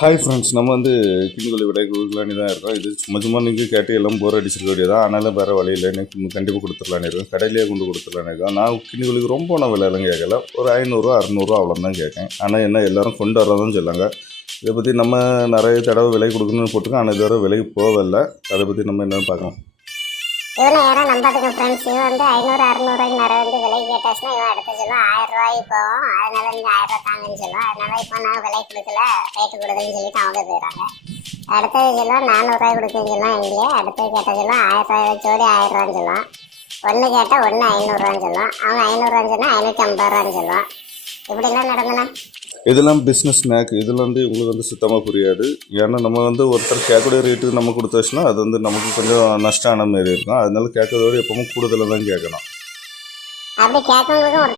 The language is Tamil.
ஹாய் ஃப்ரெண்ட்ஸ் நம்ம வந்து கிண்டிகொல்லி விடை கொடுக்கலான்னு தான் இருக்கோம். இது சும்மா சும்மா நீங்கள் கேட்டு எல்லாம் போர் அடிச்சிருக்க வேண்டியதான் ஆனாலும் வேறு வழியில் எனக்கு கண்டிப்பாக கொடுத்துடலான்னு இருக்கோம். கடையிலேயே கொண்டு கொடுத்துடலான்னு இருக்கோம். நான் கிண்டிகொல்லிக்கு ரொம்ப நான் விலையெல்லாம் கேட்கல. ஒரு ஐநூறுரூவா அறநூறுவா அவ்வளோதான் கேட்கேன் ஆனால் என்ன எல்லாரும் கொண்டு வரதான் சொல்லாங்க இதை பற்றி நம்ம நிறைய தடவை விலை கொடுக்கணும்னு போட்டுருக்கோம். ஆனால் இதுவரை விலைக்கு போகவில்லை அதை பற்றி நம்ம என்னென்னு பார்க்கலாம். இவனை யாரும் நம்பாதுங்க ஃப்ரெண்ட்ஸ் இவன் வந்து ஐநூறு அறுநூறுவாய்க்கு நிறைய வந்து விலை கேட்டாச்சுன்னா இவன் அடுத்த சொல்லுவோம் ஆயிரம் ரூபாய் போவோம். அதனால நீங்க ஆயிரம் ரூபாய் தாங்கன்னு சொல்லுவோம் அதனால இப்போ நான் விலை கொடுக்கல ரேட்டு கொடுக்குன்னு சொல்லிட்டு அவங்க போயிடுறாங்க. அடுத்தது சொல்லுவோம் நானூறுரூவாய் கொடுக்குன்னு சொல்லுவோம் இங்கேயே. அடுத்தது கேட்டால் சொல்லுவோம் ஆயிரம் ரூபாய் ஜோடி ஆயிரம் ரூபான்னு சொல்லுவோம் ஒன்று கேட்டால் ஒன்று ஐநூறுரூவான்னு சொல்லுவோம் அவங்க ஐநூறுரூவான்னு சொன்னால் ஐநூற்றி ஐம்பது ரூபான்னு சொல்லுவான் இப்படிலாம் நடந்தனா? இதெல்லாம் பிஸ்னஸ் ஸ்நாக் இதில் வந்து உங்களுக்கு வந்து சுத்தமாக புரியாது. ஏன்னா நம்ம வந்து ஒருத்தர் கேட்கக்கூடிய ரேட்டுக்கு நம்ம கொடுத்தாச்சுன்னா அது வந்து நமக்கு கொஞ்சம் நஷ்டம் ஆன மாரி இருக்கும். அதனால கேட்கறத விட எப்பவும் கூடுதலாக தான் கேட்கணும். அப்படி கேட்கவங்களுக்கும் ஒரு